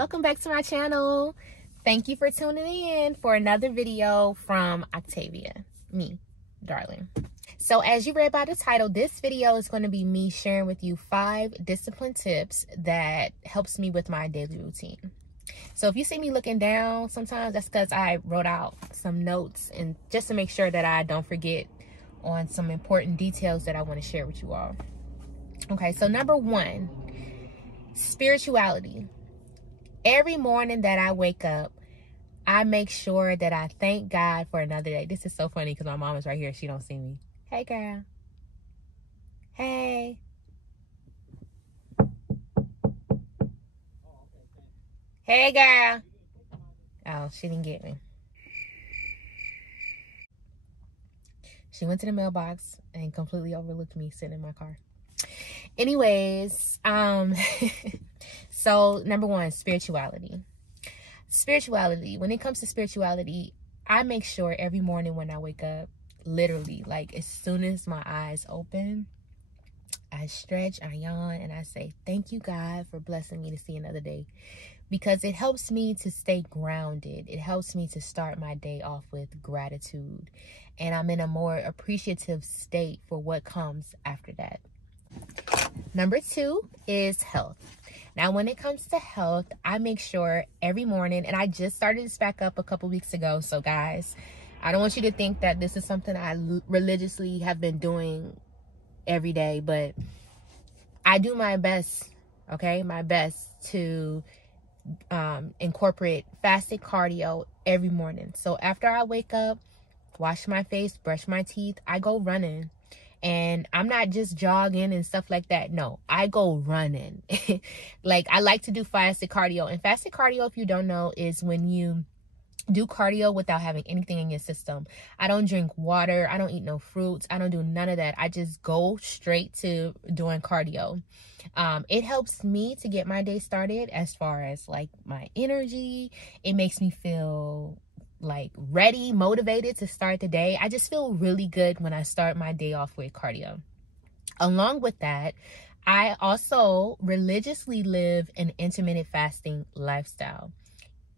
welcome back to my channel. Thank you for tuning in for another video from Octavia, me, darling. So as you read by the title, this video is going to be me sharing with you 5 discipline tips that helps me with my daily routine. So if you see me looking down sometimes, that's because I wrote out some notes and just to make sure that I don't forget on some important details that I want to share with you all. Okay, so number 1, spirituality. Every morning that I wake up, I make sure that I thank God for another day. This is so funny because my mom is right here. She don't see me. Hey, girl. Hey. Hey, girl. Oh, she didn't get me. She went to the mailbox and completely overlooked me sitting in my car. Anyways, so number 1, spirituality. Spirituality. When it comes to spirituality, I make sure every morning when I wake up, literally, like as soon as my eyes open, I stretch, I yawn, and I say, thank you, God, for blessing me to see another day. Because it helps me to stay grounded. It helps me to start my day off with gratitude. And I'm in a more appreciative state for what comes after that. Number 2 is health. Now, when it comes to health, I make sure every morning, and I just started this back up a couple weeks ago. So guys, I don't want you to think that this is something I religiously have been doing every day, but I do my best, okay? My best to incorporate fasted cardio every morning. So after I wake up, wash my face, brush my teeth, I go running. And I'm not just jogging and stuff like that. No, I go running. Like, I like to do fasted cardio. And fasted cardio, if you don't know, is when you do cardio without having anything in your system. I don't drink water. I don't eat no fruits. I don't do none of that. I just go straight to doing cardio. It helps me to get my day started as far as like my energy. It makes me feel like ready, motivated to start the day. I just feel really good when I start my day off with cardio. Along with that, I also religiously live an intermittent fasting lifestyle.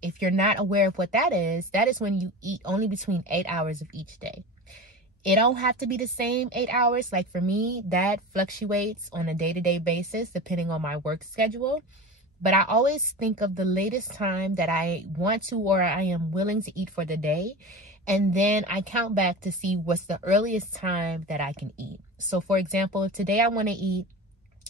If you're not aware of what that is when you eat only between 8 hours of each day. It don't have to be the same 8 hours. Like for me, that fluctuates on a day-to-day basis depending on my work schedule. But I always think of the latest time that I want to or I am willing to eat for the day. And then I count back to see what's the earliest time that I can eat. So for example, if today I want to eat,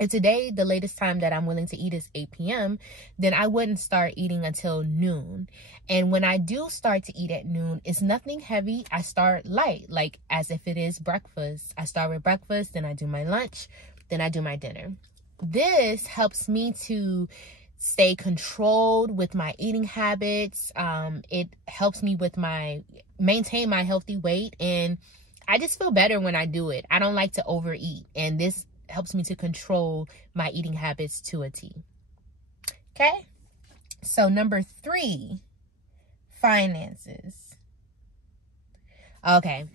if today the latest time that I'm willing to eat is 8 p.m., then I wouldn't start eating until noon. And when I do start to eat at noon, it's nothing heavy. I start light, like as if it is breakfast. I start with breakfast, then I do my lunch, then I do my dinner. This helps me to stay controlled with my eating habits. It helps me with maintain my healthy weight. And I just feel better when I do it. I don't like to overeat. And this helps me to control my eating habits to a T. Okay. So number 3, finances. Okay,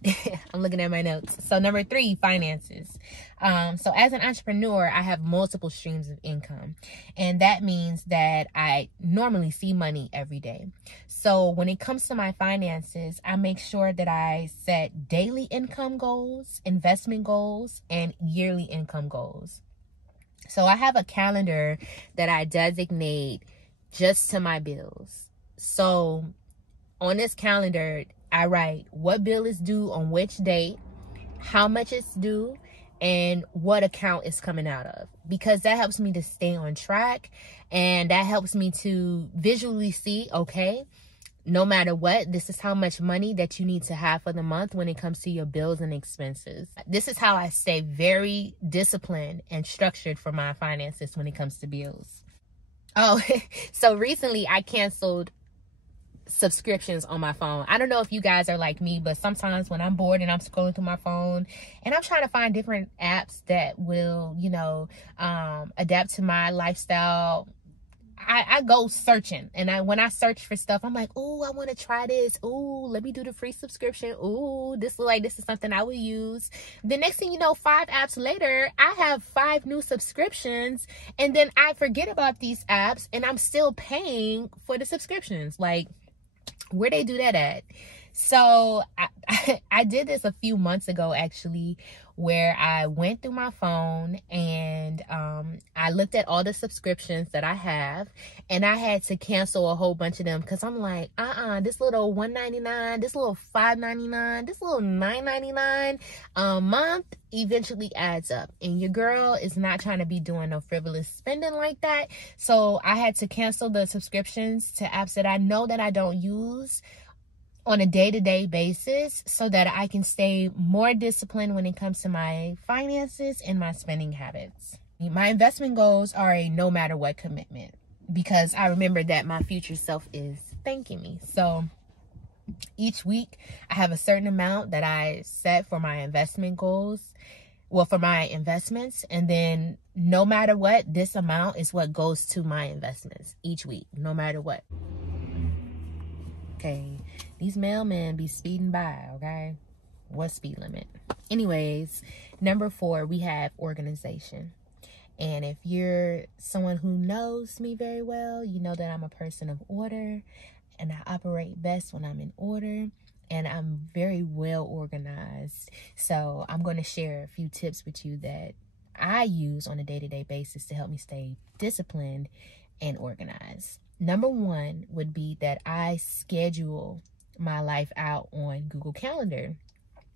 I'm looking at my notes. So number 3, finances. So as an entrepreneur, I have multiple streams of income. And that means that I normally see money every day. So when it comes to my finances, I make sure that I set daily income goals, investment goals, and yearly income goals. So I have a calendar that I designate just to my bills. So on this calendar, I write what bill is due on which date, how much it's due, and what account it's coming out of. Because that helps me to stay on track, and that helps me to visually see, okay, no matter what, this is how much money that you need to have for the month when it comes to your bills and expenses. This is how I stay very disciplined and structured for my finances when it comes to bills. Oh, so recently I canceled subscriptions on my phone. I don't know if you guys are like me, but sometimes when I'm bored and I'm scrolling through my phone and I'm trying to find different apps that will, adapt to my lifestyle, I go searching, and when I search for stuff, I'm like, oh, I want to try this. Oh, let me do the free subscription. Oh, this look like this is something I would use. The next thing you know, 5 apps later, I have 5 new subscriptions, and then I forget about these apps, and I'm still paying for the subscriptions. Like, where they do that at? So I did this a few months ago, actually, where I went through my phone and I looked at all the subscriptions that I have, and I had to cancel a whole bunch of them because I'm like, this little $1.99, this little $5.99, this little $9.99 a month eventually adds up, and your girl is not trying to be doing no frivolous spending like that. So I had to cancel the subscriptions to apps that I know that I don't use on a day-to-day basis, so that I can stay more disciplined when it comes to my finances and my spending habits. My investment goals are a no matter what commitment, because I remember that my future self is thanking me. So each week I have a certain amount that I set for my investment goals, well, for my investments, and then no matter what, this amount is what goes to my investments each week, no matter what. Okay, these mailmen be speeding by, okay? What speed limit? Anyways, number 4, we have organization. And if you're someone who knows me very well, you know that I'm a person of order, and I operate best when I'm in order, and I'm very well organized. So I'm going to share a few tips with you that I use on a day-to-day basis to help me stay disciplined and organized. Number 1 would be that I schedule my life out on Google Calendar.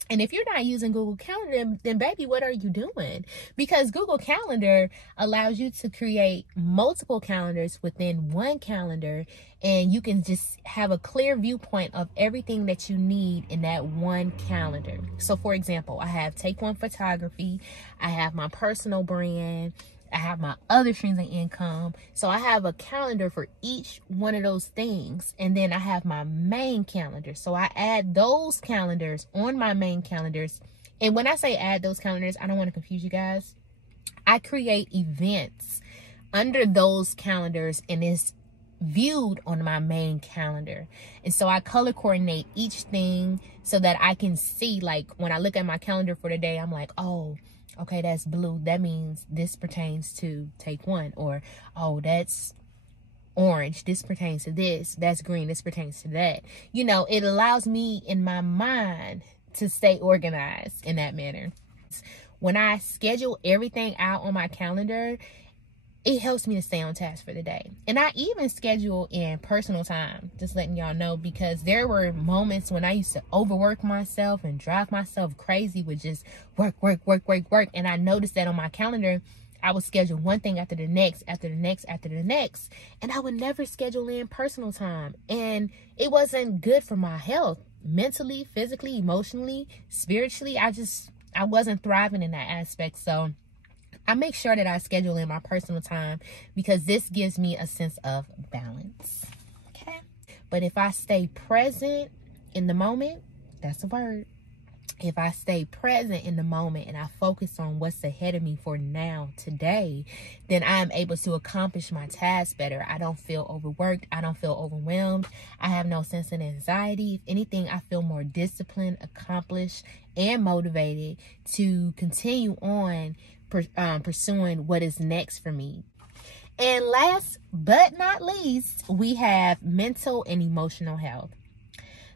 And if you're not using Google Calendar, then baby, what are you doing? Because Google Calendar allows you to create multiple calendars within one calendar, and you can just have a clear viewpoint of everything that you need in that one calendar. So for example, I have Take One Photography, I have my personal brand, I have my other streams of income. So I have a calendar for each one of those things. And then I have my main calendar. So I add those calendars on my main calendars. And when I say add those calendars, I don't want to confuse you guys. I create events under those calendars, and it's viewed on my main calendar. And so I color coordinate each thing so that I can see, like, when I look at my calendar for the day, I'm like, oh, okay, that's blue. That means this pertains to Take One. Or, oh, that's orange. This pertains to this. That's green. This pertains to that. You know, it allows me in my mind to stay organized in that manner. When I schedule everything out on my calendar, it helps me to stay on task for the day. And I even schedule in personal time, just letting y'all know, because there were moments when I used to overwork myself and drive myself crazy with just work. And I noticed that on my calendar, I would schedule one thing after the next, after the next, after the next. And I would never schedule in personal time. And it wasn't good for my health, mentally, physically, emotionally, spiritually. I wasn't thriving in that aspect. So I make sure that I schedule in my personal time, because this gives me a sense of balance. Okay. But if I stay present in the moment, that's a word. If I stay present in the moment and I focus on what's ahead of me for now, today, then I am able to accomplish my tasks better. I don't feel overworked. I don't feel overwhelmed. I have no sense of anxiety. If anything, I feel more disciplined, accomplished, and motivated to continue on pursuing what is next for me. And last but not least, we have mental and emotional health.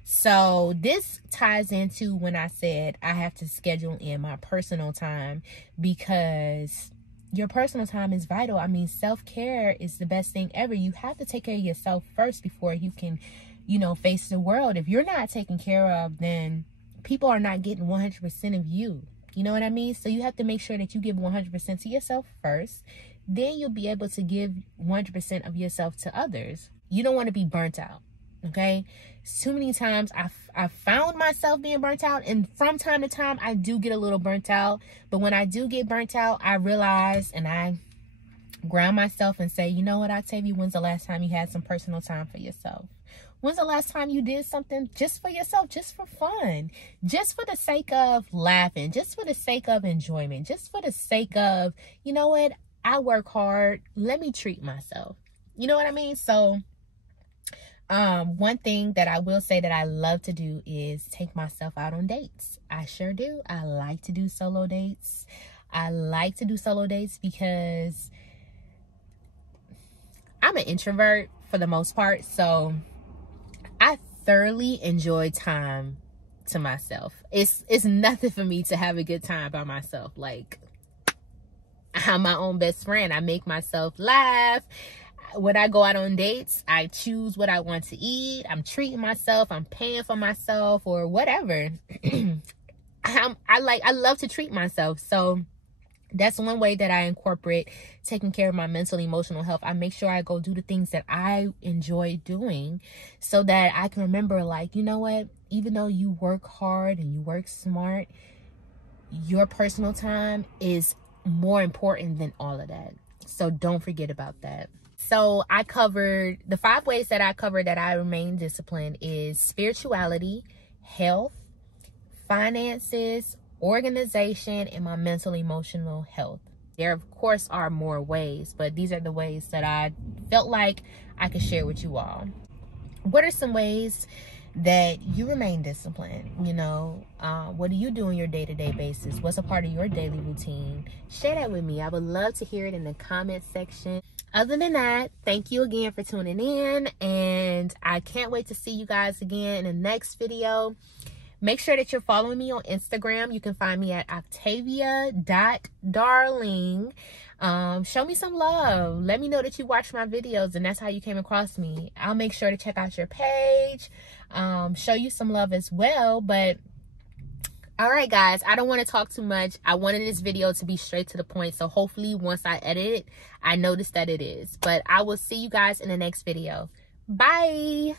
So this ties into when I said I have to schedule in my personal time, because your personal time is vital. I mean, self-care is the best thing ever. You have to take care of yourself first before you can, face the world. If you're not taken care of, then people are not getting 100% of you. You know what I mean? So you have to make sure that you give 100% to yourself first. Then you'll be able to give 100% of yourself to others. You don't want to be burnt out. Okay? So many times I found myself being burnt out, and from time to time I do get a little burnt out. But when I do get burnt out, I realize and I ground myself and say, you know what, Octavia, when's the last time you had some personal time for yourself? When's the last time you did something just for yourself, just for fun, just for the sake of laughing, just for the sake of enjoyment, just for the sake of, you know what, I work hard, let me treat myself. You know what I mean? So one thing that I will say that I love to do is take myself out on dates. I sure do. I like to do solo dates. I like to do solo dates because I'm an introvert for the most part, so I thoroughly enjoy time to myself. It's nothing for me to have a good time by myself. Like, I'm my own best friend. I make myself laugh. When I go out on dates, I choose what I want to eat. I'm treating myself. I'm paying for myself or whatever. I love to treat myself. So that's one way that I incorporate taking care of my mental, emotional health. I make sure I go do the things that I enjoy doing so that I can remember, like, you know what? Even though you work hard and you work smart, your personal time is more important than all of that. So don't forget about that. So I covered the 5 ways that I covered that I remain disciplined is spirituality, health, finances, organization, and my mental emotional health. There of course are more ways, but these are the ways that I felt like I could share with you all. What are some ways that you remain disciplined? You know, what do you do on your day-to-day basis? What's a part of your daily routine? Share that with me. I would love to hear it in the comment section. Other than that, thank you again for tuning in, and I can't wait to see you guys again in the next video. Make sure that you're following me on Instagram. You can find me at Octavia.Darling. Show me some love. Let me know that you watch my videos and that's how you came across me. I'll make sure to check out your page, show you some love as well. But all right, guys, I don't want to talk too much. I wanted this video to be straight to the point, so hopefully once I edit it, I notice that it is. But I will see you guys in the next video. Bye.